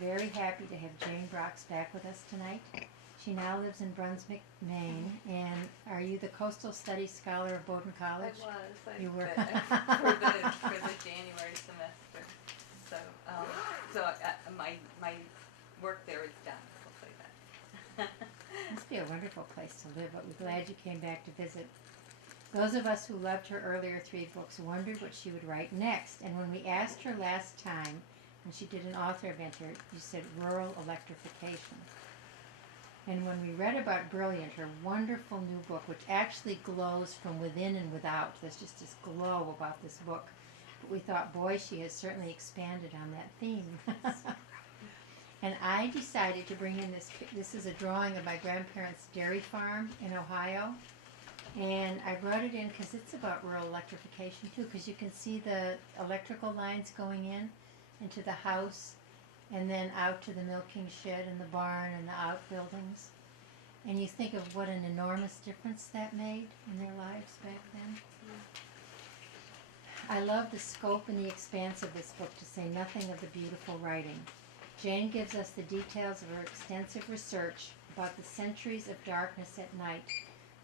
very happy to have Jane Brox back with us tonight. She now lives in Brunswick, Maine. And are you the Coastal Studies Scholar of Bowdoin College? I was. You were. For the January semester. So, my work there is done. I'll say that. Must be a wonderful place to live, but we're glad you came back to visit. Those of us who loved her earlier 3 books wondered what she would write next. And when we asked her last time, when she did an author event here, you said rural electrification. And when we read about Brilliant, her wonderful new book, which actually glows from within and without, there's just this glow about this book. But we thought, boy, she has certainly expanded on that theme. And I decided to bring in this is a drawing of my grandparents' dairy farm in Ohio. And I brought it in because it's about rural electrification too, because you can see the electrical lines going in into the house and then out to the milking shed and the barn and the outbuildings. And you think of what an enormous difference that made in their lives back then. I love the scope and the expanse of this book, to say nothing of the beautiful writing. Jane gives us the details of her extensive research about the centuries of darkness at night,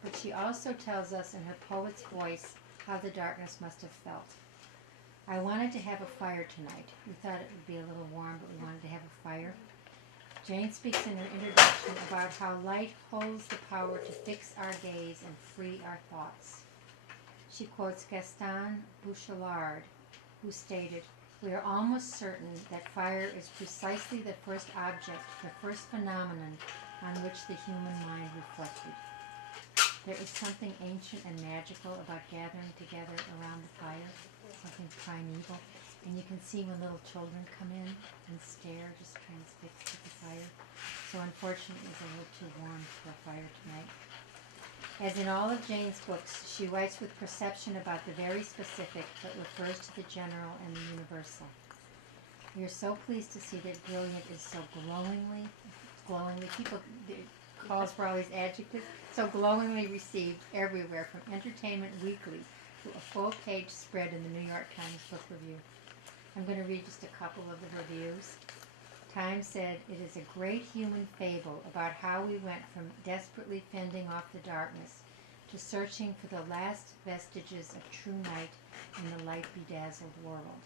but she also tells us in her poet's voice how the darkness must have felt. I wanted to have a fire tonight. We thought it would be a little warm, but we wanted to have a fire. Jane speaks in her introduction about how light holds the power to fix our gaze and free our thoughts. She quotes Gaston Bouchard, who stated, "We are almost certain that fire is precisely the first object, the first phenomenon on which the human mind reflected." There is something ancient and magical about gathering together around the fire, something primeval. And you can see when little children come in and stare, just transfixed at the fire. So unfortunately, it's a little too warm for a fire tonight. As in all of Jane's books, she writes with perception about the very specific, but refers to the general and the universal. We are so pleased to see that Brilliant is so glowingly, people calls for all these adjectives, so glowingly received everywhere, from Entertainment Weekly to a full-page spread in the New York Times Book Review. I'm going to read just a couple of the reviews. Time said, "It is a great human fable about how we went from desperately fending off the darkness to searching for the last vestiges of true night in the light-bedazzled world."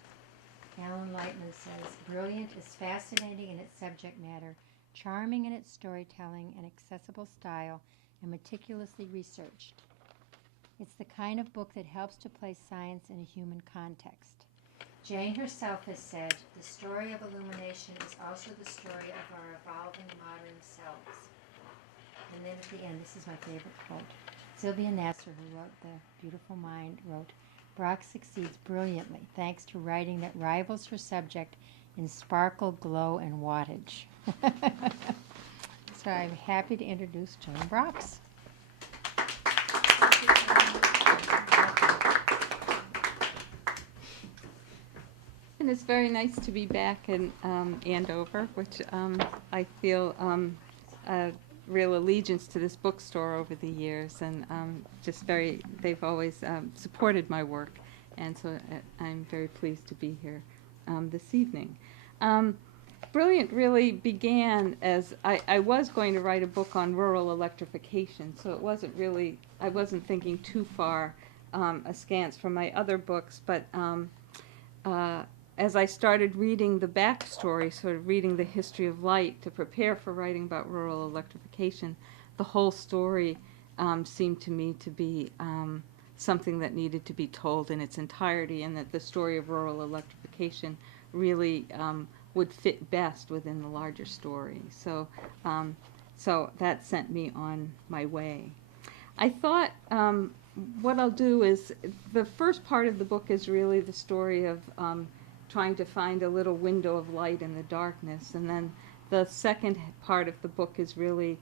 Alan Lightman says, "Brilliant is fascinating in its subject matter, charming in its storytelling and accessible style, and meticulously researched. It's the kind of book that helps to place science in a human context." Jane herself has said, "The story of illumination is also the story of our evolving modern selves." And then at the end, this is my favorite quote. Sylvia Nasser, who wrote The Beautiful Mind, wrote, "Brox succeeds brilliantly thanks to writing that rivals her subject in sparkle, glow, and wattage." So I'm happy to introduce Jane Brox. And it's very nice to be back in Andover, which I feel a real allegiance to this bookstore over the years, and they've always supported my work, and so I'm very pleased to be here this evening. Brilliant really began as I was going to write a book on rural electrification, so I wasn't thinking too far askance from my other books, but as I started reading the backstory, sort of reading the history of light to prepare for writing about rural electrification, the whole story seemed to me to be something that needed to be told in its entirety, and that the story of rural electrification really would fit best within the larger story. So that sent me on my way. I thought what I'll do is, the first part of the book is really the story of trying to find a little window of light in the darkness, and then the second part of the book is really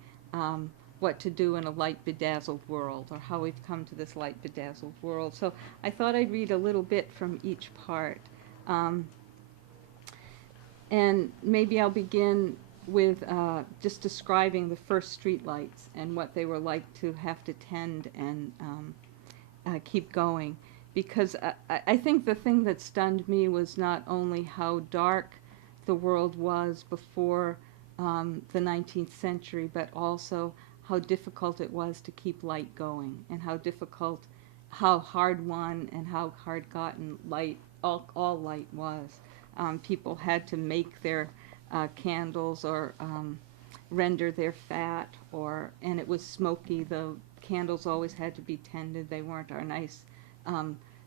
what to do in a light-bedazzled world, or how we've come to this light-bedazzled world. So I thought I'd read a little bit from each part. And maybe I'll begin with just describing the first streetlights and what they were like to have to tend and keep going. Because I think the thing that stunned me was not only how dark the world was before the 19th century, but also how difficult it was to keep light going, and how hard won and how hard gotten light, all light was. People had to make their candles or render their fat, and it was smoky. The candles always had to be tended. They weren't our nice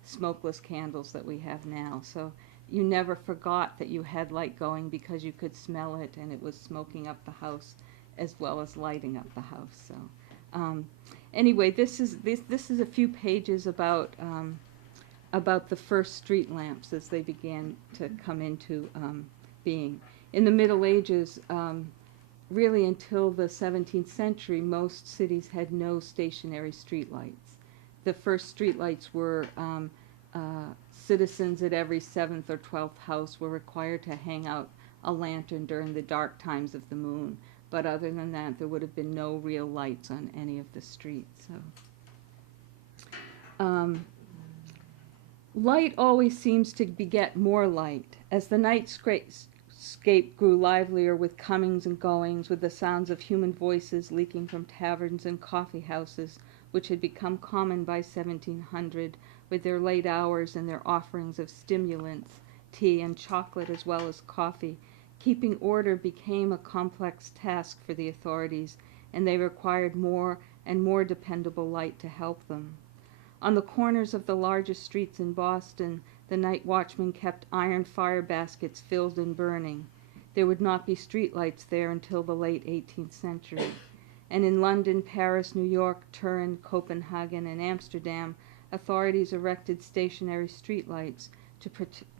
smokeless candles that we have now. So you never forgot that you had light going because you could smell it, and it was smoking up the house as well as lighting up the house. So anyway, this is a few pages about the first street lamps as they began to come into being. In the Middle Ages, really until the 17th century, most cities had no stationary street lights. The first street lights were citizens at every 7th or 12th house were required to hang out a lantern during the dark times of the moon. But other than that, there would have been no real lights on any of the streets. So, light always seems to beget more light. As the nightscape grew livelier with comings and goings, with the sounds of human voices leaking from taverns and coffee houses, which had become common by 1700, with their late hours and their offerings of stimulants, tea and chocolate as well as coffee, keeping order became a complex task for the authorities, and they required more and more dependable light to help them. On the corners of the largest streets in Boston, the night watchmen kept iron fire baskets filled and burning. There would not be streetlights there until the late 18th century. And in London, Paris, New York, Turin, Copenhagen, and Amsterdam, authorities erected stationary streetlights to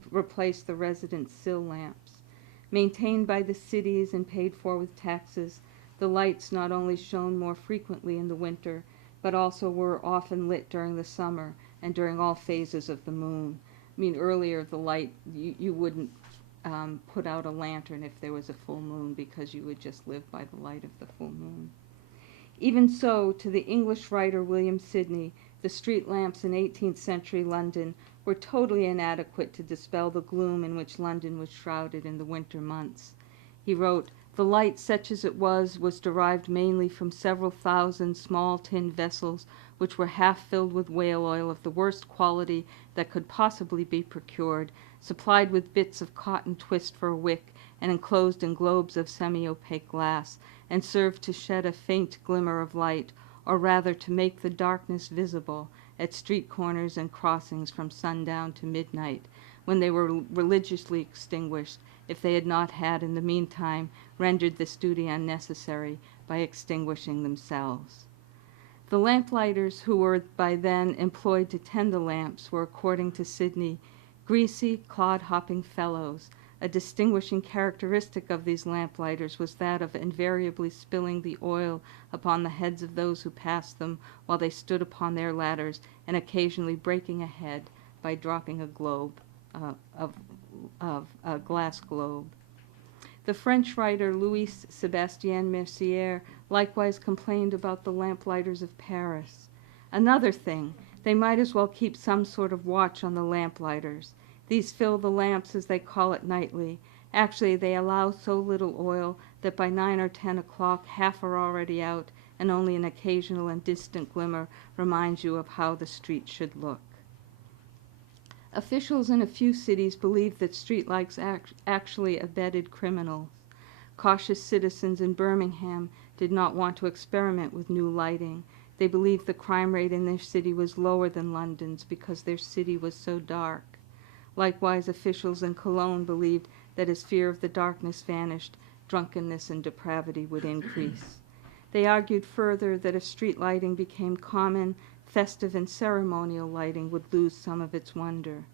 replace the resident sill lamps. Maintained by the cities and paid for with taxes, the lights not only shone more frequently in the winter, but also were often lit during the summer and during all phases of the moon. I mean, earlier the light, you wouldn't put out a lantern if there was a full moon, because you would just live by the light of the full moon. Even so, to the English writer William Sidney, the street lamps in 18th century London were totally inadequate to dispel the gloom in which London was shrouded in the winter months. He wrote, "The light, such as it was derived mainly from several thousand small tin vessels, which were half filled with whale oil of the worst quality that could possibly be procured, supplied with bits of cotton twist for a wick, and enclosed in globes of semi-opaque glass, and served to shed a faint glimmer of light, or rather to make the darkness visible, at street corners and crossings from sundown to midnight, when they were religiously extinguished, if they had not had in the meantime rendered this duty unnecessary by extinguishing themselves." The lamplighters who were by then employed to tend the lamps were, according to Sidney, greasy, clod-hopping fellows. A distinguishing characteristic of these lamplighters was that of invariably spilling the oil upon the heads of those who passed them while they stood upon their ladders, and occasionally breaking a head by dropping a globe of a glass globe. The French writer Louis Sébastien Mercier likewise complained about the lamplighters of Paris. Another thing, they might as well keep some sort of watch on the lamplighters. These fill the lamps, as they call it, nightly. Actually, they allow so little oil that by 9 or 10 o'clock half are already out, and only an occasional and distant glimmer reminds you of how the street should look. Officials in a few cities believed that streetlights actually abetted criminals. Cautious citizens in Birmingham did not want to experiment with new lighting. They believed the crime rate in their city was lower than London's because their city was so dark. Likewise, officials in Cologne believed that as fear of the darkness vanished, drunkenness and depravity would increase. They argued further that if street lighting became common, festive and ceremonial lighting would lose some of its wonder.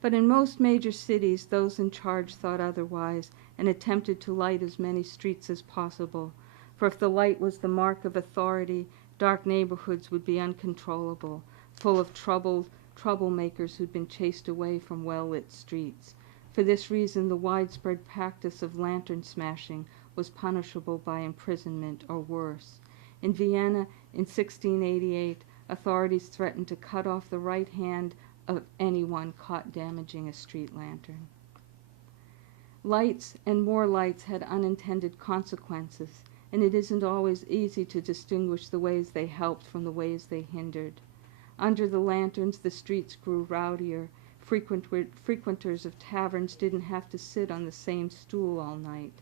But in most major cities, those in charge thought otherwise and attempted to light as many streets as possible. For if the light was the mark of authority, dark neighborhoods would be uncontrollable, full of troublemakers who'd been chased away from well-lit streets. For this reason, the widespread practice of lantern smashing was punishable by imprisonment or worse. In Vienna, in 1688, authorities threatened to cut off the right hand of anyone caught damaging a street lantern. Lights and more lights had unintended consequences, and it isn't always easy to distinguish the ways they helped from the ways they hindered. Under the lanterns the streets grew rowdier. Frequenters of taverns didn't have to sit on the same stool all night.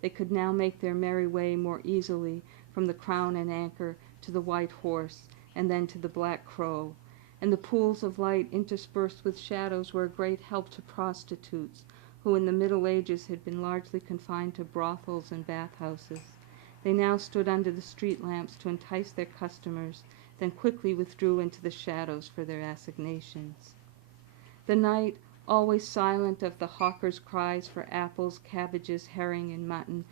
They could now make their merry way more easily from the Crown and Anchor to the White Horse, and then to the Black Crow. And the pools of light interspersed with shadows were a great help to prostitutes, who in the Middle Ages had been largely confined to brothels and bathhouses. They now stood under the street lamps to entice their customers, then quickly withdrew into the shadows for their assignations. The night, always silent of the hawkers' cries for apples, cabbages, herring, and mutton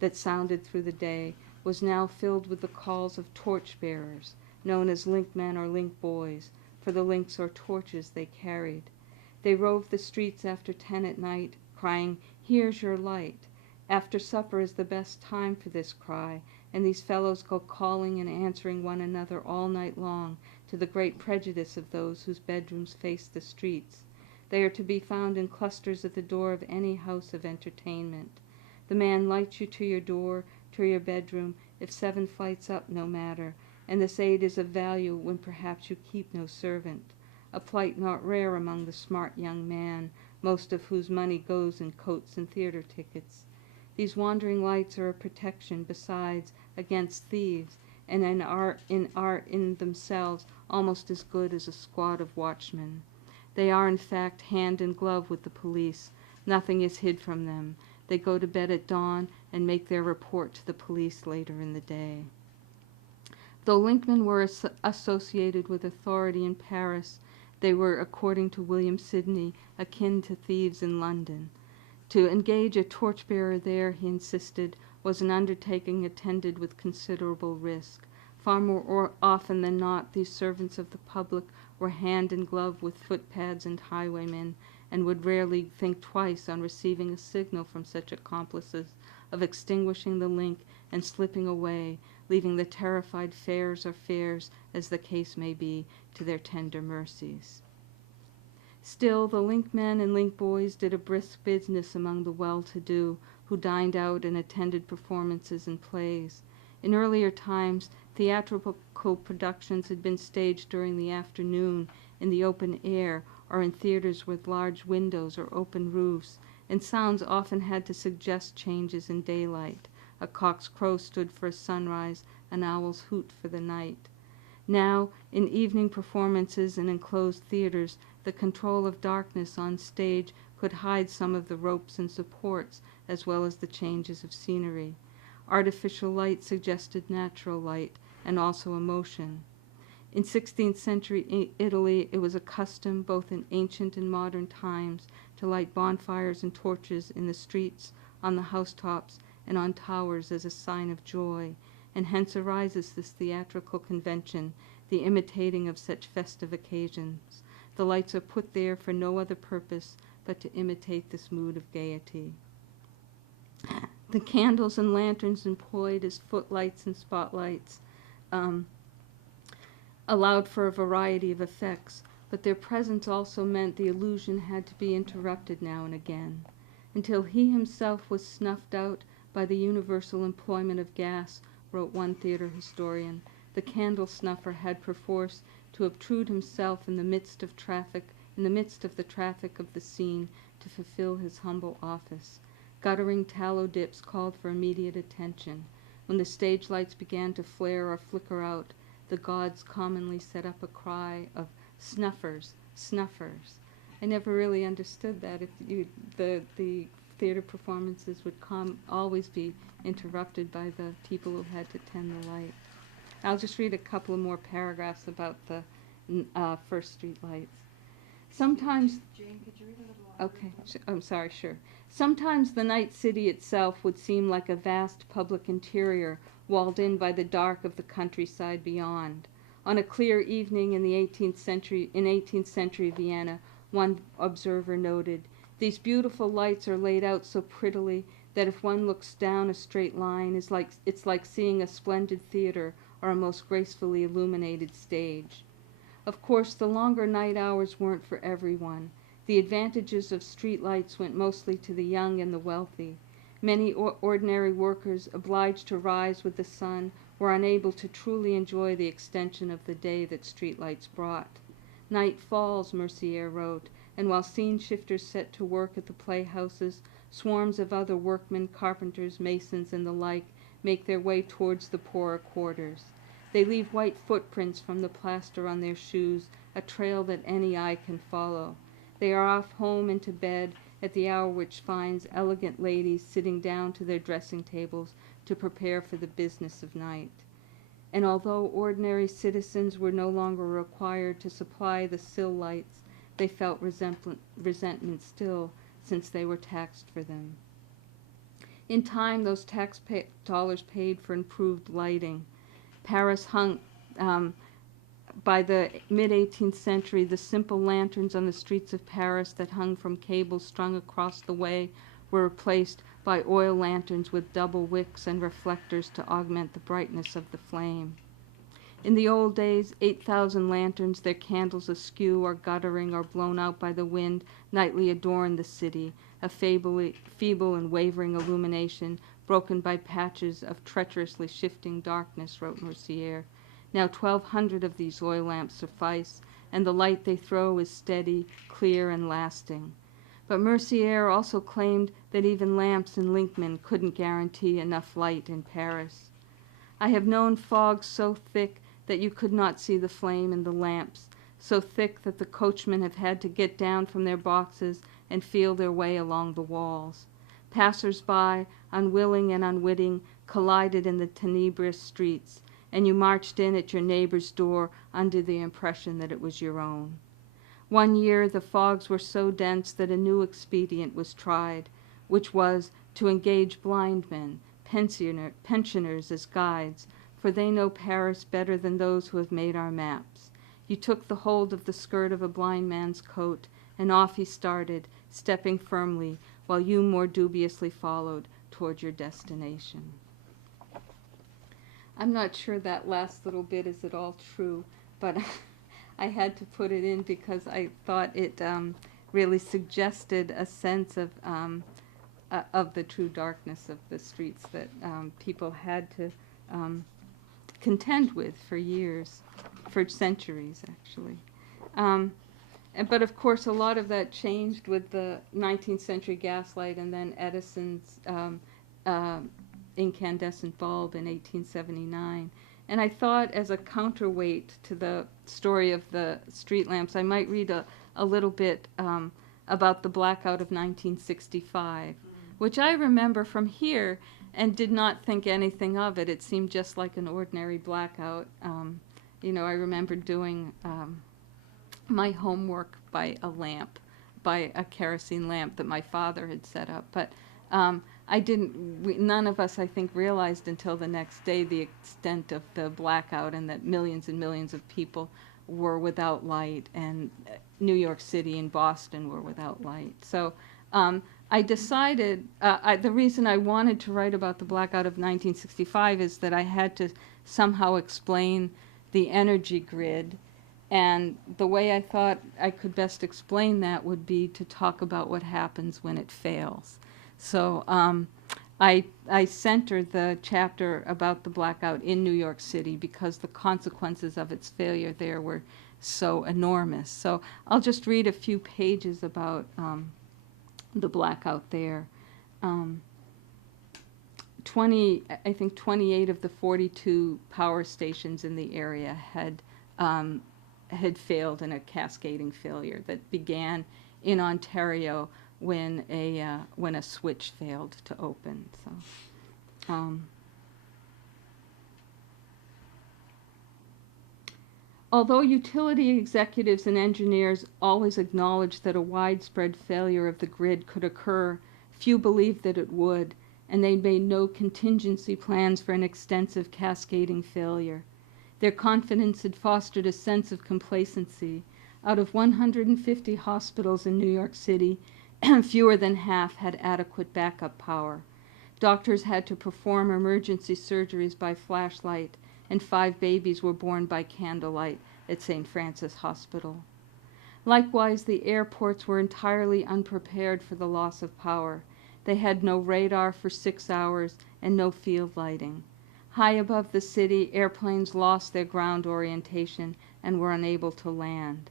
that sounded through the day, was now filled with the calls of torch-bearers, known as linkmen or link-boys, for the links or torches they carried. They roved the streets after 10 at night, crying, "Here's your light." After supper is the best time for this cry, and these fellows go calling and answering one another all night long, to the great prejudice of those whose bedrooms face the streets. They are to be found in clusters at the door of any house of entertainment. The man lights you to your door, to your bedroom, if 7 flights up, no matter, and this aid is of value when perhaps you keep no servant, a plight not rare among the smart young man, most of whose money goes in coats and theater tickets. These wandering lights are a protection, besides, against thieves, and are in themselves almost as good as a squad of watchmen. They are, in fact, hand in glove with the police. Nothing is hid from them. They go to bed at dawn and make their report to the police later in the day. Though linkmen were associated with authority in Paris, they were, according to William Sidney, akin to thieves in London. To engage a torchbearer there, he insisted, was an undertaking attended with considerable risk. Far more often than not, these servants of the public were hand in glove with footpads and highwaymen, and would rarely think twice on receiving a signal from such accomplices of extinguishing the link and slipping away, leaving the terrified fares or fares, as the case may be, to their tender mercies. Still, the linkmen and linkboys did a brisk business among the well-to-do, who dined out and attended performances and plays. In earlier times, theatrical productions had been staged during the afternoon in the open air or in theaters with large windows or open roofs, and sounds often had to suggest changes in daylight. A cock's crow stood for a sunrise, an owl's hoot for the night. Now, in evening performances and enclosed theaters, the control of darkness on stage could hide some of the ropes and supports, as well as the changes of scenery. Artificial light suggested natural light, and also emotion. In 16th century Italy, it was a custom, both in ancient and modern times, to light bonfires and torches in the streets, on the housetops, and on towers as a sign of joy, and hence arises this theatrical convention, the imitating of such festive occasions. The lights are put there for no other purpose but to imitate this mood of gaiety. The candles and lanterns employed as footlights and spotlights allowed for a variety of effects, but their presence also meant the illusion had to be interrupted now and again. Until he himself was snuffed out by the universal employment of gas, wrote one theater historian, the candle snuffer had perforce to obtrude himself in the midst of the traffic of the scene to fulfill his humble office. Guttering tallow dips called for immediate attention. When the stage lights began to flare or flicker out, the gods commonly set up a cry of "Snuffers, snuffers." I never really understood that. The theater performances would always be interrupted by the people who had to tend the light. I'll just read a couple of more paragraphs about the First Street lights. Sometimes, Jane, could you read a little longer? okay, I'm sorry, sure. Sometimes the night city itself would seem like a vast public interior walled in by the dark of the countryside beyond. On a clear evening in 18th century Vienna, one observer noted, "These beautiful lights are laid out so prettily that if one looks down a straight line, it's like seeing a splendid theater or a most gracefully illuminated stage." Of course, the longer night hours weren't for everyone. The advantages of streetlights went mostly to the young and the wealthy. Many ordinary workers, obliged to rise with the sun, were unable to truly enjoy the extension of the day that streetlights brought. Night falls, Mercier wrote, and while scene shifters set to work at the playhouses, swarms of other workmen, carpenters, masons, and the like make their way towards the poorer quarters. They leave white footprints from the plaster on their shoes, a trail that any eye can follow. They are off home and to bed at the hour which finds elegant ladies sitting down to their dressing tables to prepare for the business of night. And although ordinary citizens were no longer required to supply the sill lights, they felt resentment still, since they were taxed for them. In time, those tax dollars paid for improved lighting. Paris hung, by the mid-18th century, the simple lanterns on the streets of Paris that hung from cables strung across the way were replaced by oil lanterns with double wicks and reflectors to augment the brightness of the flame. In the old days, 8,000 lanterns, their candles askew or guttering or blown out by the wind, nightly adorned the city, a feeble and wavering illumination, broken by patches of treacherously shifting darkness, wrote Mercier. Now 1,200 of these oil lamps suffice, and the light they throw is steady, clear, and lasting. But Mercier also claimed that even lamps in Linkman couldn't guarantee enough light in Paris. I have known fogs so thick that you could not see the flame in the lamps, so thick that the coachmen have had to get down from their boxes and feel their way along the walls. Passers-by, unwilling and unwitting, collided in the tenebrous streets, and you marched in at your neighbor's door under the impression that it was your own. One year the fogs were so dense that a new expedient was tried, which was to engage blind men, pensioners as guides, for they know Paris better than those who have made our maps. You took the hold of the skirt of a blind man's coat, and off he started, stepping firmly, while you more dubiously followed toward your destination. I'm not sure that last little bit is at all true, but I had to put it in because I thought it really suggested a sense of the true darkness of the streets that people had to contend with for years, for centuries actually. But of course a lot of that changed with the 19th century gaslight and then Edison's incandescent bulb in 1879. And I thought as a counterweight to the story of the street lamps, I might read a little bit about the blackout of 1965, which I remember from here and did not think anything of it. It seemed just like an ordinary blackout. I remember doing my homework by a lamp, by a kerosene lamp that my father had set up. But none of us, I think, realized until the next day the extent of the blackout and that millions and millions of people were without light, and New York City and Boston were without light. So I decided, the reason I wanted to write about the blackout of 1965 is that I had to somehow explain the energy grid, and the way I thought I could best explain that would be to talk about what happens when it fails. So I centered the chapter about the blackout in New York City because the consequences of its failure there were so enormous. So I'll just read a few pages about the blackout there. 28 of the 42 power stations in the area had failed in a cascading failure that began in Ontario when a switch failed to open. So, although utility executives and engineers always acknowledged that a widespread failure of the grid could occur, few believed that it would, and they made no contingency plans for an extensive cascading failure. Their confidence had fostered a sense of complacency. Out of 150 hospitals in New York City, fewer than half had adequate backup power. Doctors had to perform emergency surgeries by flashlight, and 5 babies were born by candlelight at St. Francis Hospital. Likewise, the airports were entirely unprepared for the loss of power. They had no radar for 6 hours and no field lighting. High above the city, airplanes lost their ground orientation and were unable to land.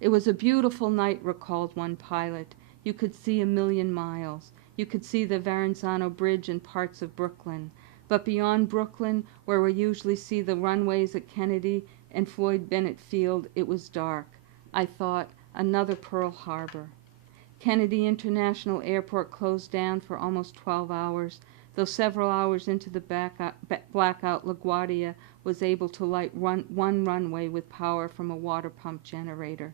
It was a beautiful night, recalled one pilot. You could see 1,000,000 miles. You could see the Verrazano Bridge and parts of Brooklyn. But beyond Brooklyn, where we usually see the runways at Kennedy and Floyd Bennett Field, it was dark. I thought, another Pearl Harbor. Kennedy International Airport closed down for almost 12 hours. Though several hours into the blackout, LaGuardia was able to light one runway with power from a water pump generator.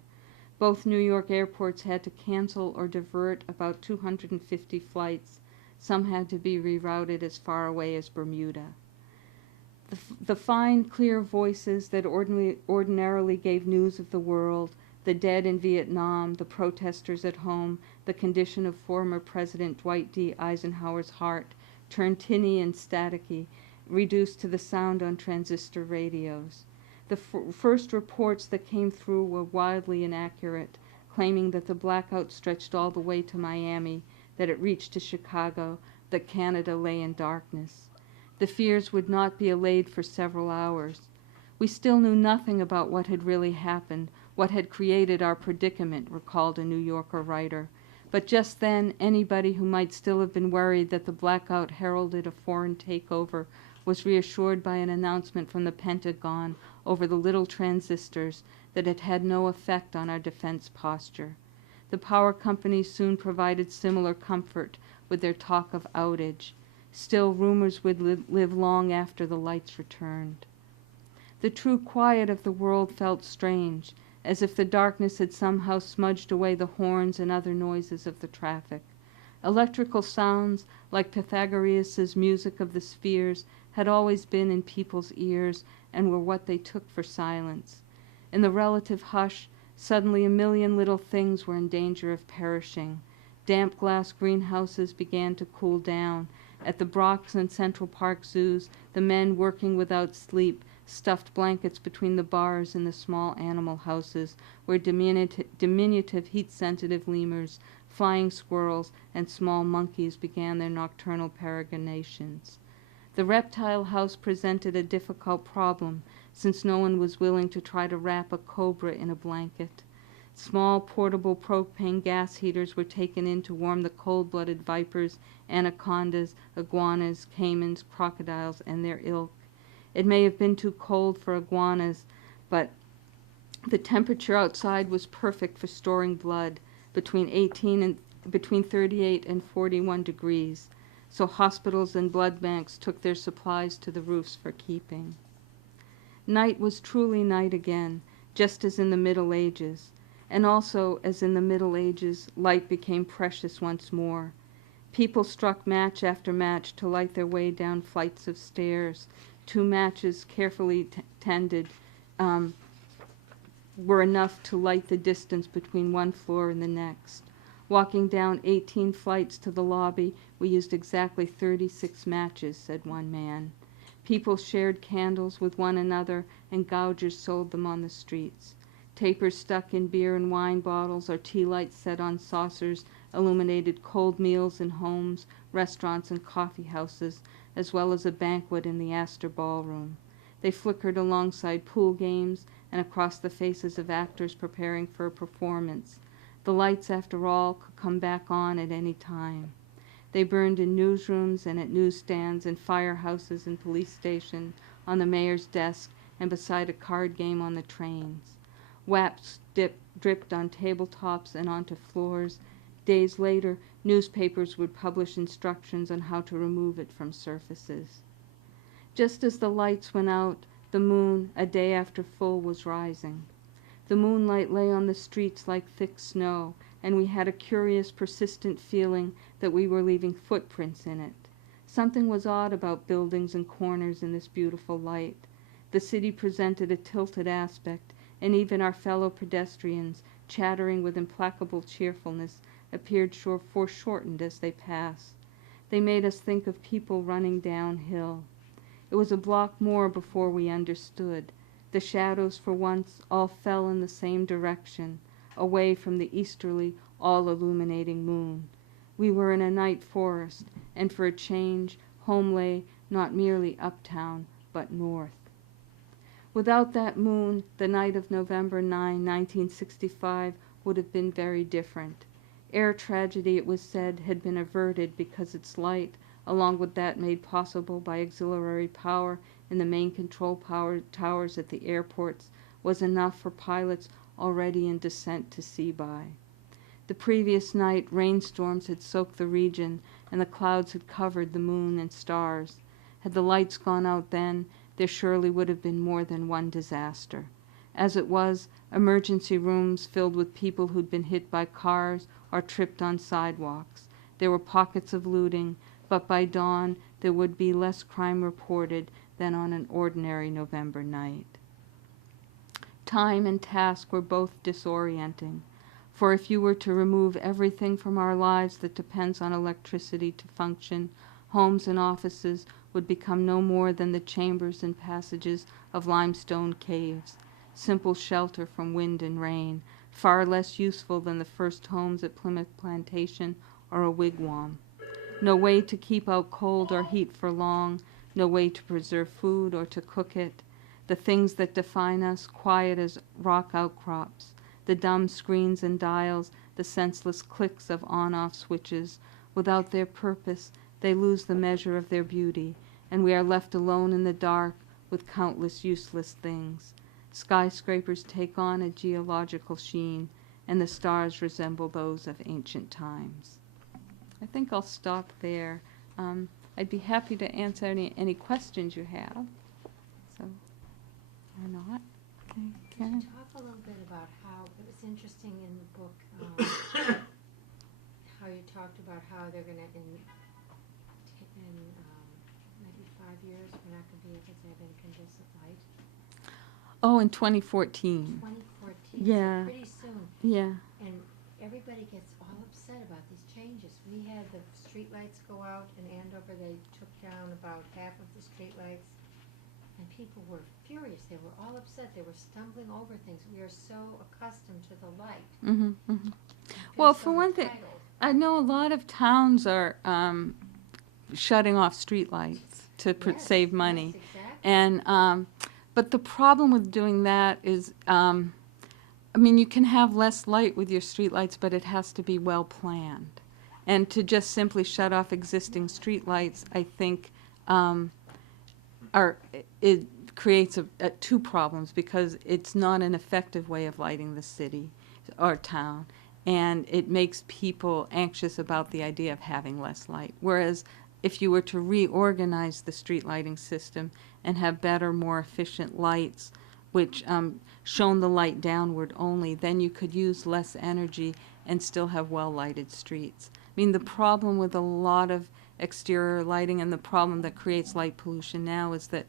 Both New York airports had to cancel or divert about 250 flights. Some had to be rerouted as far away as Bermuda. The fine, clear voices that ordinarily gave news of the world, the dead in Vietnam, the protesters at home, the condition of former President Dwight D. Eisenhower's heart, turned tinny and staticky, reduced to the sound on transistor radios. The first reports that came through were wildly inaccurate, claiming that the blackout stretched all the way to Miami, that it reached to Chicago, that Canada lay in darkness. The fears would not be allayed for several hours. We still knew nothing about what had really happened, what had created our predicament, recalled a New Yorker writer. But just then, anybody who might still have been worried that the blackout heralded a foreign takeover was reassured by an announcement from the Pentagon over the little transistors that it had no effect on our defense posture. The power companies soon provided similar comfort with their talk of outage. Still, rumors would live long after the lights returned. The true quiet of the world felt strange, as if the darkness had somehow smudged away the horns and other noises of the traffic. Electrical sounds, like Pythagoras' music of the spheres, had always been in people's ears and were what they took for silence. In the relative hush, suddenly 1,000,000 little things were in danger of perishing. Damp glass greenhouses began to cool down. At the Brox and Central Park zoos, the men working without sleep stuffed blankets between the bars in the small animal houses, where diminutive heat-sensitive lemurs, flying squirrels, and small monkeys began their nocturnal peregrinations. The reptile house presented a difficult problem, since no one was willing to try to wrap a cobra in a blanket. Small portable propane gas heaters were taken in to warm the cold-blooded vipers, anacondas, iguanas, caimans, crocodiles, and their ilk. It may have been too cold for iguanas, but the temperature outside was perfect for storing blood, between 38 and 41 degrees. So hospitals and blood banks took their supplies to the roofs for keeping. Night was truly night again, just as in the Middle Ages. And also, as in the Middle Ages, light became precious once more. People struck match after match to light their way down flights of stairs. 2 matches, carefully tended, were enough to light the distance between one floor and the next. Walking down 18 flights to the lobby, we used exactly 36 matches, said one man. People shared candles with one another, and gougers sold them on the streets. Tapers stuck in beer and wine bottles or tea lights set on saucers illuminated cold meals in homes, restaurants, and coffee houses, as well as a banquet in the Astor Ballroom. They flickered alongside pool games and across the faces of actors preparing for a performance. The lights, after all, could come back on at any time. They burned in newsrooms and at newsstands, in firehouses and police stations, on the mayor's desk, and beside a card game on the trains. Wax dripped on tabletops and onto floors. Days later, newspapers would publish instructions on how to remove it from surfaces. Just as the lights went out, the moon, a day after full, was rising. The moonlight lay on the streets like thick snow, and we had a curious, persistent feeling that we were leaving footprints in it. Something was odd about buildings and corners in this beautiful light. The city presented a tilted aspect, and even our fellow pedestrians, chattering with implacable cheerfulness, appeared foreshortened as they passed. They made us think of people running downhill. It was a block more before we understood. The shadows, for once, all fell in the same direction, away from the easterly, all-illuminating moon. We were in a night forest, and for a change, home lay not merely uptown, but north. Without that moon, the night of November 9, 1965, would have been very different. Air tragedy, it was said, had been averted because its light, along with that made possible by auxiliary power in the main control power towers at the airports, was enough for pilots already in descent to see by. The previous night, rainstorms had soaked the region, and the clouds had covered the moon and stars. Had the lights gone out then, there surely would have been more than one disaster. As it was, emergency rooms filled with people who'd been hit by cars or tripped on sidewalks. There were pockets of looting, but by dawn there would be less crime reported than on an ordinary November night. Time and task were both disorienting, for if you were to remove everything from our lives that depends on electricity to function, homes and offices would become no more than the chambers and passages of limestone caves, simple shelter from wind and rain, far less useful than the first homes at Plymouth Plantation or a wigwam. No way to keep out cold or heat for long, no way to preserve food or to cook it. The things that define us, quiet as rock outcrops, the dumb screens and dials, the senseless clicks of on-off switches. Without their purpose, they lose the measure of their beauty, and we are left alone in the dark with countless useless things. Skyscrapers take on a geological sheen, and the stars resemble those of ancient times. I think I'll stop there. I'd be happy to answer any questions you have. So, or not. Okay, Karen? Talk a little bit about how, it was interesting in the book, how you talked about how they're going to, in maybe 5 years, we're not going to be able to have incandescent light. Oh, in 2014. 2014, Yeah. so pretty soon. Yeah. And everybody gets all upset about these changes. We had the streetlights go out in Andover. They took down about half of the streetlights. And people were furious. They were all upset. They were stumbling over things. We are so accustomed to the light. Mm-hmm, mm-hmm. We feel Well, so for one thing, entitled. I know a lot of towns are shutting off streetlights to Yes, save money. yes, exactly. And but the problem with doing that is, I mean, you can have less light with your streetlights, but it has to be well planned. And to just simply shut off existing streetlights, I think, it creates two problems, because it's not an effective way of lighting the city or town, and it makes people anxious about the idea of having less light. Whereas if you were to reorganize the street lighting system and have better, more efficient lights, which shone the light downward only, then you could use less energy and still have well-lighted streets. I mean, the problem with a lot of exterior lighting, and the problem that creates light pollution now, is that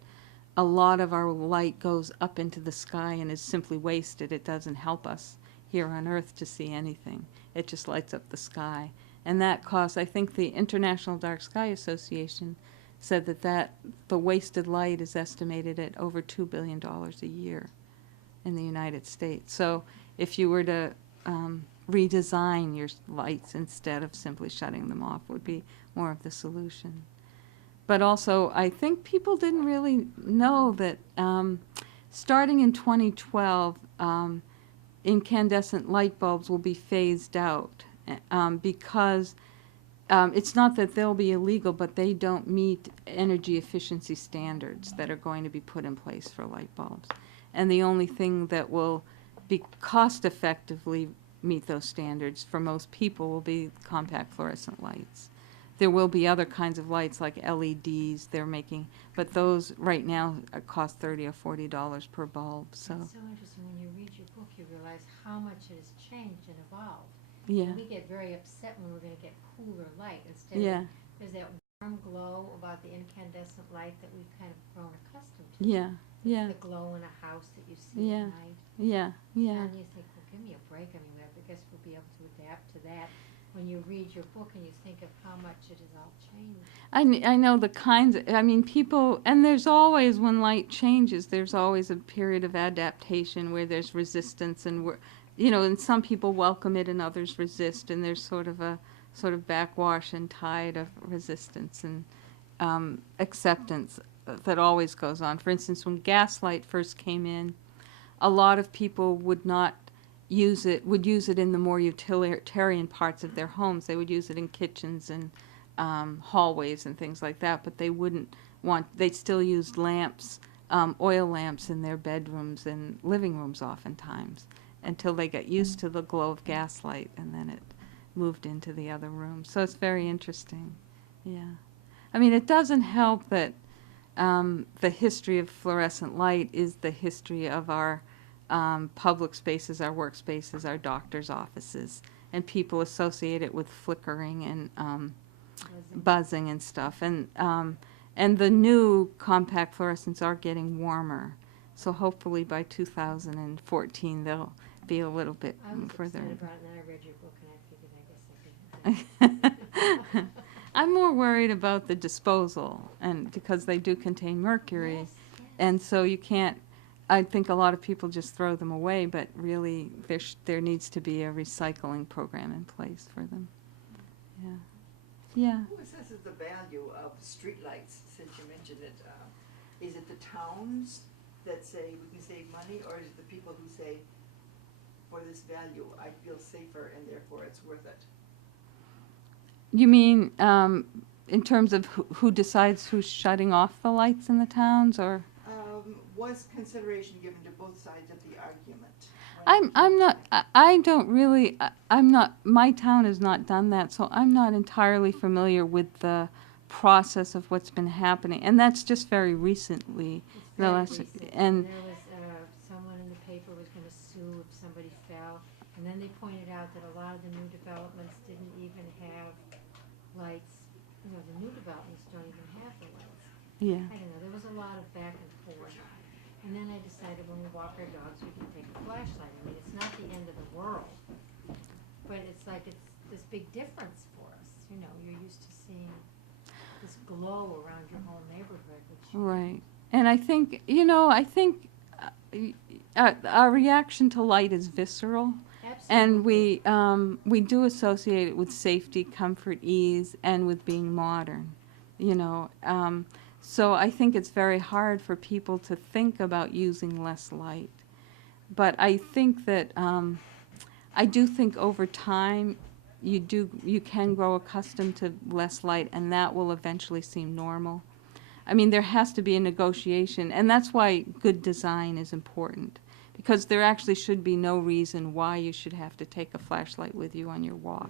a lot of our light goes up into the sky and is simply wasted. It doesn't help us here on Earth to see anything. It just lights up the sky. And that costs, I think the International Dark Sky Association said that the wasted light is estimated at over $2 billion a year in the United States. So if you were to redesign your lights instead of simply shutting them off, would be more of the solution. But also, I think people didn't really know that starting in 2012, incandescent light bulbs will be phased out because it's not that they'll be illegal, but they don't meet energy efficiency standards that are going to be put in place for light bulbs. And the only thing that will be cost effectively meet those standards for most people will be compact fluorescent lights. There will be other kinds of lights like LEDs they're making, but those right now cost $30 or $40 per bulb. So It's so interesting. When you read your book, you realize how much it has changed and evolved. yeah, And we get very upset when we're going to get cooler light instead yeah, of, there's that warm glow about the incandescent light that we've kind of grown accustomed to. yeah, yeah, The glow in a house that you see Yeah. at night. yeah, yeah. And you think, well, give me a break. I mean, I guess we'll be able to adapt to that. When you read your book and you think of how much it has all changed. I know the kinds, I mean, people, and there's always, when light changes, there's always a period of adaptation where there's resistance, and and some people welcome it and others resist, and there's sort of a backwash and tide of resistance and acceptance that always goes on. For instance, when gaslight first came in, a lot of people would use it in the more utilitarian parts of their homes. They would use it in kitchens and hallways and things like that, but they'd still use lamps, oil lamps in their bedrooms and living rooms oftentimes, until they got used to the glow of gaslight, and then it moved into the other rooms. So it's very interesting. Yeah. I mean, it doesn't help that the history of fluorescent light is the history of our public spaces, our workspaces, our doctors' offices, and people associate it with flickering and buzzing and stuff. And the new compact fluorescents are getting warmer. So hopefully by 2014 they'll be a little bit I was further. excited about it, and then I read your book, and I figured I guess I could. I'm more worried about the disposal, and because they do contain mercury, Yes, yes. and so you can't. I think a lot of people just throw them away, but really there needs to be a recycling program in place for them. Yeah, yeah. Who assesses the value of streetlights, since you mentioned it? Is it the towns that say we can save money, or is it the people who say, for this value, I feel safer and therefore it's worth it? You mean in terms of who decides who's shutting off the lights in the towns, or? Was consideration given to both sides of the argument? I'm not, I don't really, I'm not, my town has not done that, so I'm not entirely familiar with the process of what's been happening. And that's just very recently. It's the very last- recent. and There was, someone in the paper was gonna sue if somebody fell, and then they pointed out that a lot of the new developments didn't even have lights. You know, the new developments don't even have the lights. yeah, I don't know, there was a lot of back and forth. And then I decided when we walk our dogs, we can take a flashlight. I mean, it's not the end of the world, but it's like it's this big difference for us. You know, you're used to seeing this glow around your whole neighborhood, which right. And I think, our reaction to light is visceral. And we do associate it with safety, comfort, ease, and with being modern, So I think it's very hard for people to think about using less light. But I think that, I do think over time, you can grow accustomed to less light, and that will eventually seem normal. I mean, there has to be a negotiation, and that's why good design is important. Because there actually should be no reason why you should have to take a flashlight with you on your walk.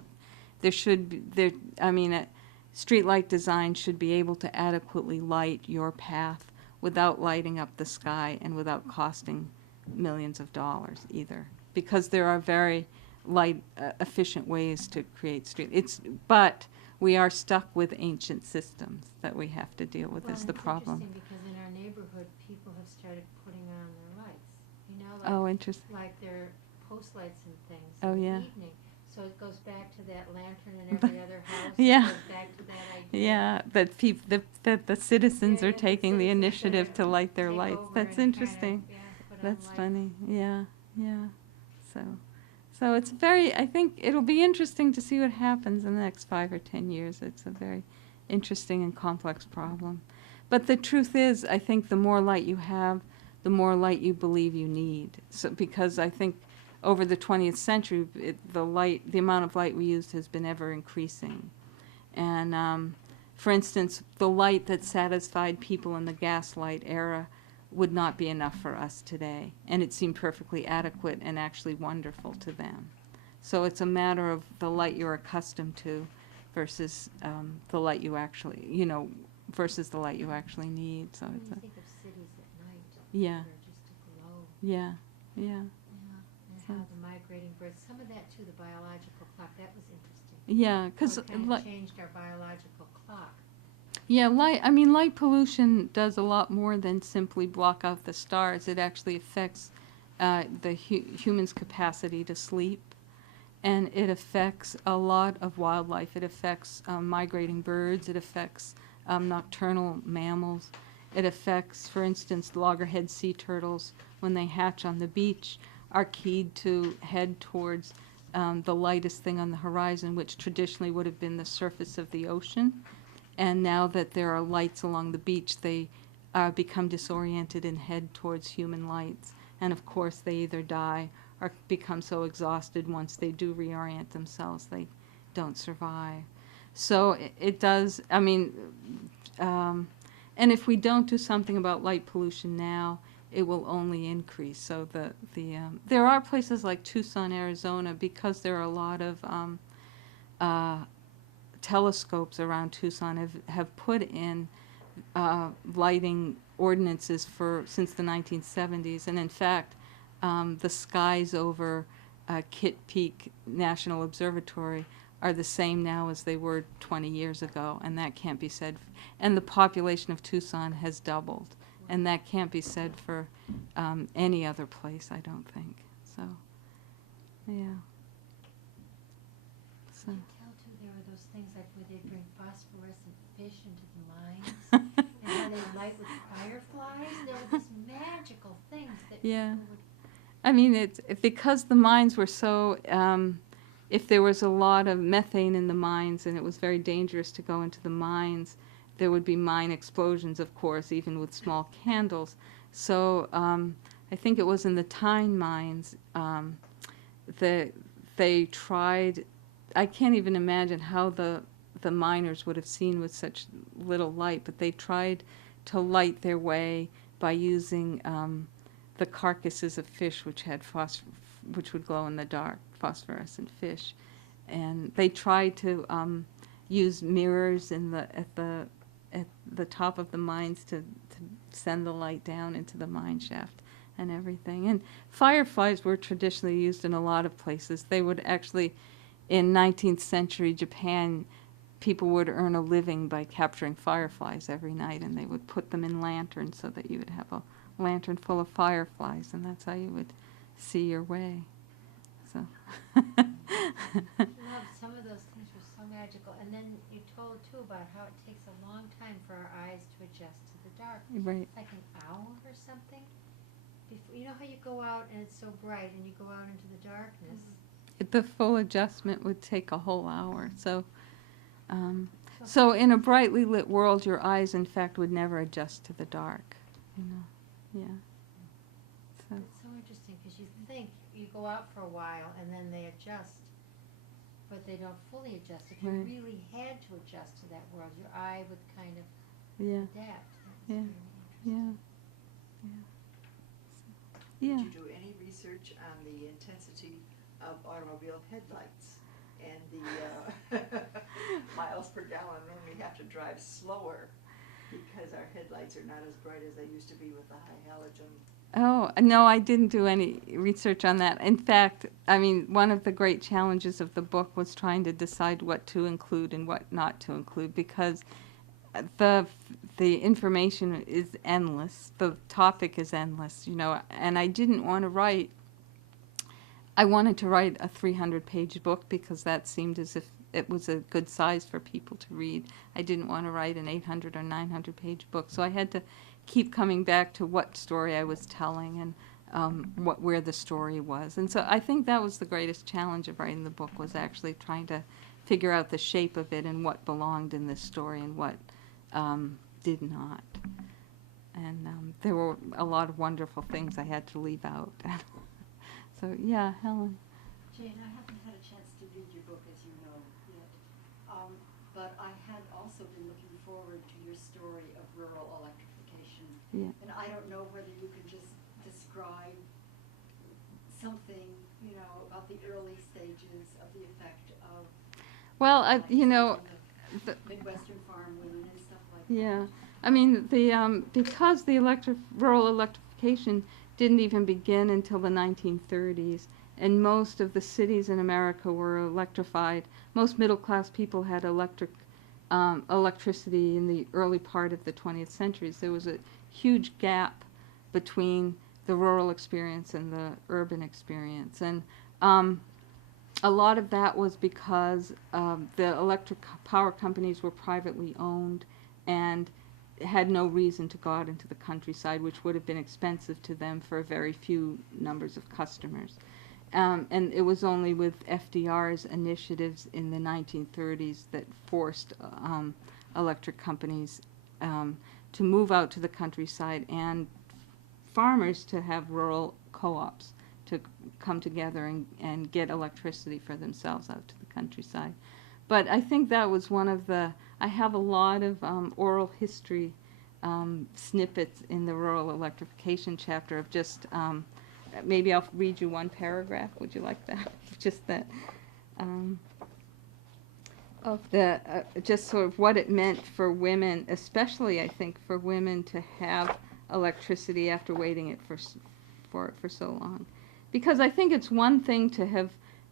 Streetlight design should be able to adequately light your path without lighting up the sky and without costing millions of dollars either. Because there are very light efficient ways to create but we are stuck with ancient systems that we have to deal with. Is the problem. It's interesting because in our neighborhood, people have started putting on their lights. You know, Oh, interesting. like their post lights and things Oh, in yeah. the evening. So it goes back to that lantern in every other house. Yeah. It goes back to that idea. Yeah, that the citizens Yeah, are yeah, the taking the citizens initiative that to light their take lights. over That's and interesting. put on That's lights. funny. Yeah, yeah. So it's I think it'll be interesting to see what happens in the next 5 or 10 years. It's a very interesting and complex problem. But the truth is, I think the more light you have, the more light you believe you need. So because I think over the 20th century, the amount of light we used has been ever increasing. And for instance, the light that satisfied people in the gaslight era would not be enough for us today. And it seemed perfectly adequate and actually wonderful to them. So it's a matter of the light you're accustomed to versus the light you actually, versus the light you actually need. So When it's you think of cities at night, yeah, they're just aglow. yeah, yeah. Yeah, and So- how the migrating birds, some of that too, the biological clock, that was interesting. Yeah, How because it kind of changed our biological clock. yeah, light pollution does a lot more than simply block out the stars. It actually affects the human's capacity to sleep, and it affects a lot of wildlife. It affects migrating birds. It affects nocturnal mammals. It affects, for instance, loggerhead sea turtles when they hatch on the beach are keyed to head towards the lightest thing on the horizon, which traditionally would have been the surface of the ocean. And now that there are lights along the beach, they become disoriented and head towards human lights. And of course, they either die or become so exhausted once they do reorient themselves, they don't survive. So it does, I mean, and if we don't do something about light pollution now, it will only increase. So there are places like Tucson, Arizona, because there are a lot of telescopes around Tucson have put in lighting ordinances since the 1970s, and in fact, the skies over Kitt Peak National Observatory are the same now as they were 20 years ago, and that can't be said. And the population of Tucson has doubled, and that can't be said for any other place, I don't think. So, yeah. So. You can tell too, there are those things like where they bring phosphorescent fish into the mines, and how they light with fireflies. There are these magical things that Yeah. people would. I mean, it's because the mines were so. If there was a lot of methane in the mines and it was very dangerous to go into the mines, there would be mine explosions, of course, even with small candles. So I think it was in the Tyne mines that they tried. I can't even imagine how the miners would have seen with such little light, but they tried to light their way by using the carcasses of fish which had which would glow in the dark, phosphorescent fish, and they tried to use mirrors at the top of the mines to send the light down into the mine shaft and everything. And fireflies were traditionally used in a lot of places. They would actually, in 19th century Japan, people would earn a living by capturing fireflies every night, and they would put them in lanterns so that you would have a lantern full of fireflies, and that's how you would see your way. So. Love, some of those things were so magical. And then you told too about how it takes a long time for our eyes to adjust to the dark. Right. Like an hour or something. You know how you go out and it's so bright, and you go out into the darkness. The full adjustment would take a whole hour. So in a brightly lit world, your eyes, in fact, would never adjust to the dark. You know. Yeah. So. It's so interesting because you think you go out for a while and then they adjust, but they don't fully adjust. If you Right. really had to adjust to that world, your eye would kind of Yeah. adapt. That's Yeah. really interesting. Yeah. Did you do any research on the intensity of automobile headlights and the miles per gallon when we have to drive slower because our headlights are not as bright as they used to be with the high halogen? Oh, no, I didn't do any research on that. In fact, I mean, one of the great challenges of the book was trying to decide what to include and what not to include, because the information is endless. The topic is endless, you know, and I didn't want to write. I wanted to write a 300-page book because that seemed as if it was a good size for people to read. I didn't want to write an 800 or 900-page book, so I had to keep coming back to what story I was telling and where the story was. And so I think that was the greatest challenge of writing the book, was actually trying to figure out the shape of it and what belonged in this story and what did not. And there were a lot of wonderful things I had to leave out. So, yeah, Helen. Jane, I haven't had a chance to read your book, as you know, yet. But I had also been looking forward to your story of rural electrification. Yeah. And I don't know whether you can just describe something, you know, about the early stages of the effect of, Well, like, you know, the Midwestern farm women and stuff like yeah. that. I mean, because the rural electrification didn't even begin until the 1930s, and most of the cities in America were electrified. Most middle-class people had electricity in the early part of the 20th century. So there was a huge gap between the rural experience and the urban experience. And a lot of that was because the electric power companies were privately owned, and had no reason to go out into the countryside, which would have been expensive to them for a very few numbers of customers. And it was only with FDR's initiatives in the 1930s that forced electric companies to move out to the countryside and farmers to have rural co-ops to come together and get electricity for themselves out to the countryside. But I think that was one of the, I have a lot of oral history snippets in the rural electrification chapter of just, maybe I'll read you one paragraph. Would you like that? Just that, of the, just sort of what it meant for women, especially I think for women to have electricity after waiting it for so long. Because I think it's one thing to have,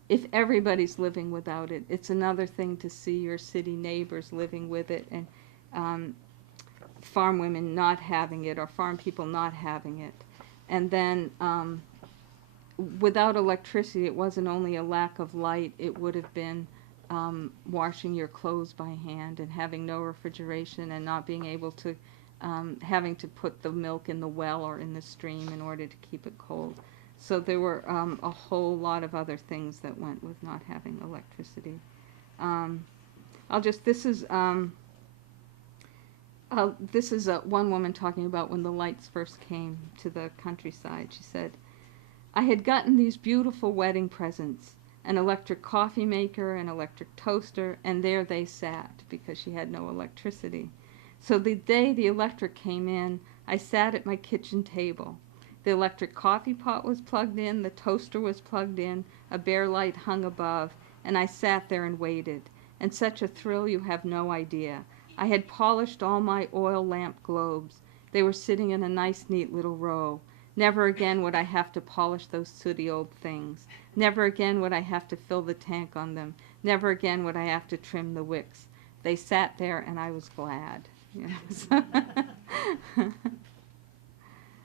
if everybody's living without it, it's another thing to see your city neighbors living with it and farm women not having it or farm people not having it. And then without electricity, it wasn't only a lack of light, it would have been washing your clothes by hand and having no refrigeration and not being able to, having to put the milk in the well or in the stream in order to keep it cold. So there were a whole lot of other things that went with not having electricity. This is one woman talking about when the lights first came to the countryside. She said, "I had gotten these beautiful wedding presents, an electric coffee maker, an electric toaster, and there they sat because she had no electricity. So the day the electric came in, I sat at my kitchen table. The electric coffee pot was plugged in, the toaster was plugged in, a bare light hung above, and I sat there and waited. And such a thrill you have no idea. I had polished all my oil lamp globes. They were sitting in a nice, neat little row. Never again would I have to polish those sooty old things. Never again would I have to fill the tank on them. Never again would I have to trim the wicks. They sat there, and I was glad."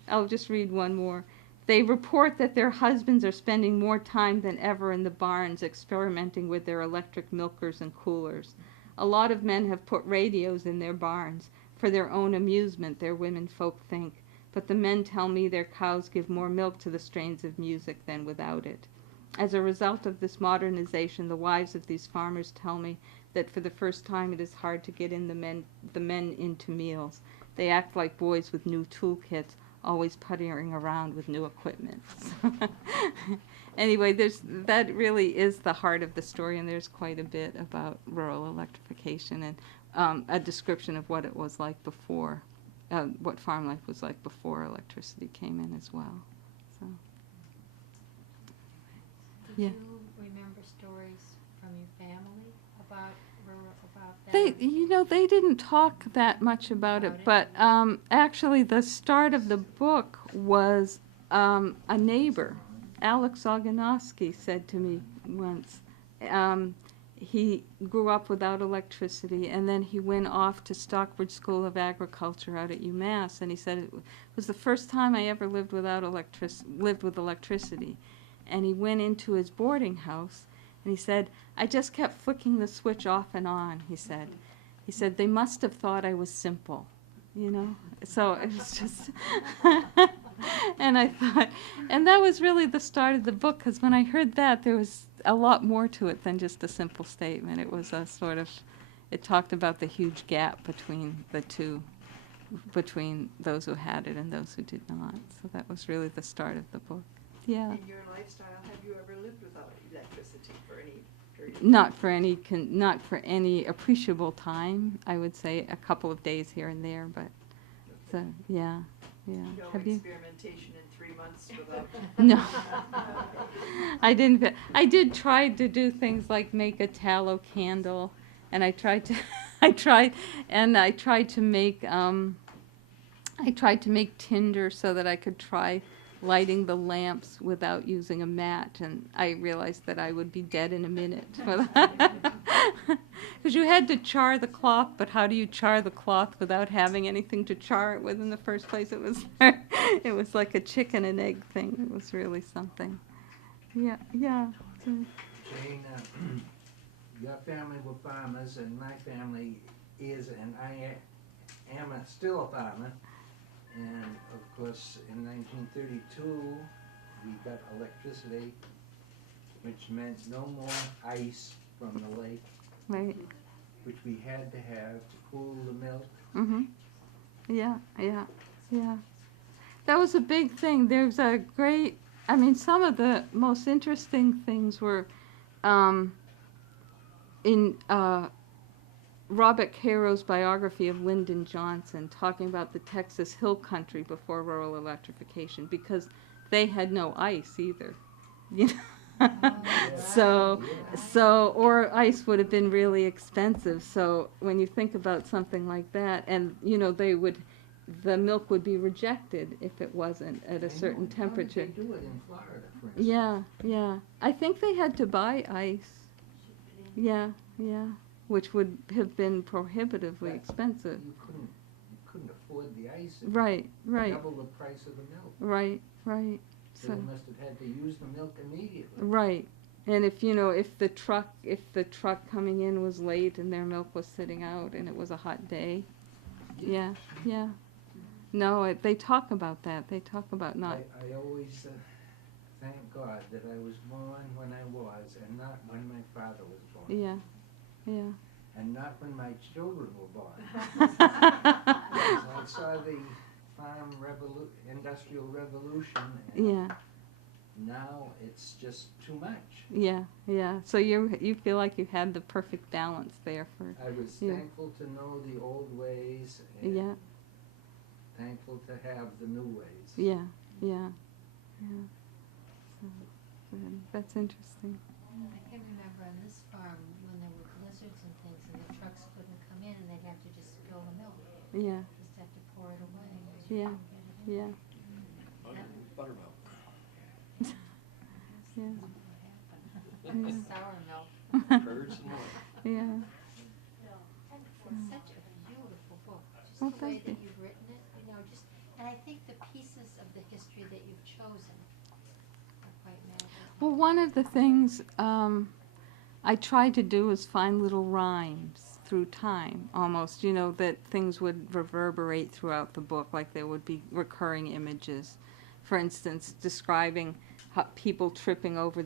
I'll just read one more. "They report that their husbands are spending more time than ever in the barns experimenting with their electric milkers and coolers. A lot of men have put radios in their barns, for their own amusement, their women folk think, but the men tell me their cows give more milk to the strains of music than without it. As a result of this modernization, the wives of these farmers tell me that for the first time it is hard to get in the men into meals. They act like boys with new toolkits, always puttering around with new equipment." Anyway, that really is the heart of the story, and there's quite a bit about rural electrification and a description of what it was like before, what farm life was like before electricity came in as well. So, Did yeah. you remember stories from your family about that? They didn't talk that much about it, but actually the start of the book was a neighbor, Alex Oganowski, said to me once. He grew up without electricity, and then he went off to Stockbridge School of Agriculture out at UMass, and he said it was the first time I ever lived with electricity. And he went into his boarding house, and he said, "I just kept flicking the switch off and on," he said. He said, "They must have thought I was simple, So it was just, and I thought, and that was really the start of the book, because when I heard that, there was a lot more to it than just a simple statement. It was a sort of, it talked about the huge gap between the two, between those who had it and those who did not. So that was really the start of the book. Yeah. In your lifestyle, have you ever lived without electricity for any period? Not for any appreciable time. I would say a couple of days here and there, but so yeah. No Have you? experimentation in 3 months without. No. I didn't. I did try to do things like make a tallow candle, and I tried to. I tried to make. I tried to make tinder so that I could try lighting the lamps without using a match, and I realized that I would be dead in a minute. Because you had to char the cloth, but how do you char the cloth without having anything to char it with in the first place? It was like a chicken and egg thing. It was really something. Yeah. Jane, your family were farmers, and my family is, and steel apartment, and of course, in 1932, we got electricity, which meant no more ice from the lake, Right. which we had to have to cool the milk. Mhm. Yeah, yeah, yeah. That was a big thing. There's a great. I mean, some of the most interesting things were in Robert Caro's biography of Lyndon Johnson, talking about the Texas Hill Country before rural electrification, because they had no ice either. You know? So, or ice would have been really expensive. So when you think about something like that, and the milk would be rejected if it wasn't at a certain temperature. How did they do it in Florida, for instance? Yeah, yeah. I think they had to buy ice. Yeah, yeah. Which would have been prohibitively expensive. You couldn't afford the ice. Right, right. Double the price of the milk. Right, right. So they must have had to use the milk immediately. Right. And if the truck coming in was late and their milk was sitting out and it was a hot day. Yeah, yeah. No, they talk about that. They talk about not. I always thank God that I was born when I was, and not when my father was born. Yeah, yeah. And not when my children were born. I saw the industrial revolution, and Yeah, now it's just too much. yeah, yeah. So you feel like you had the perfect balance there for. I was thankful to know the old ways, and Yeah, thankful to have the new ways. yeah, yeah, yeah. So, that's interesting. I can remember on this farm when there were blizzards and things and the trucks couldn't come in and they'd have to just spill the milk. Yeah, Just have to pour it away. yeah, yeah, Buttermilk. yeah, Sour milk. Birds and milk. yeah. It's such a beautiful book, just Well, the way thank you. that you've written it, and I think the pieces of the history that you've chosen are quite magical. Well, one of the things I tried to do is find little rhymes through time, almost, that things would reverberate throughout the book, like there would be recurring images. For instance, describing people tripping over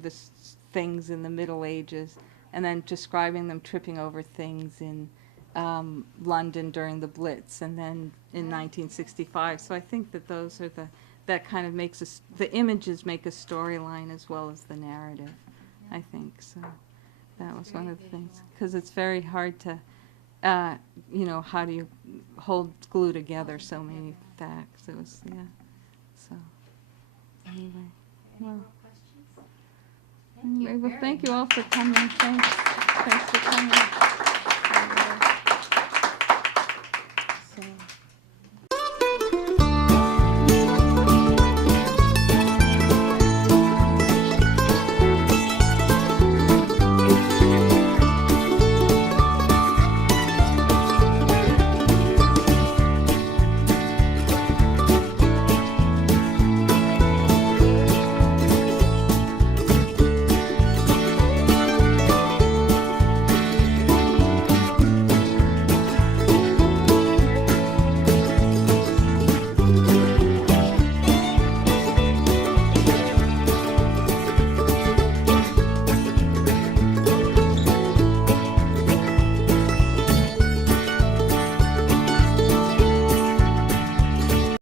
things in the Middle Ages, and then describing them tripping over things in London during the Blitz, and then in 1965. So I think that those are that kind of makes the images make a storyline as well as the narrative, I think. So that was one of the things, because it's very hard to, how do you glue together so many facts? It was, yeah. So anyway, Any well. more questions? Anyway, well, very thank you much. all for coming. Thanks for coming.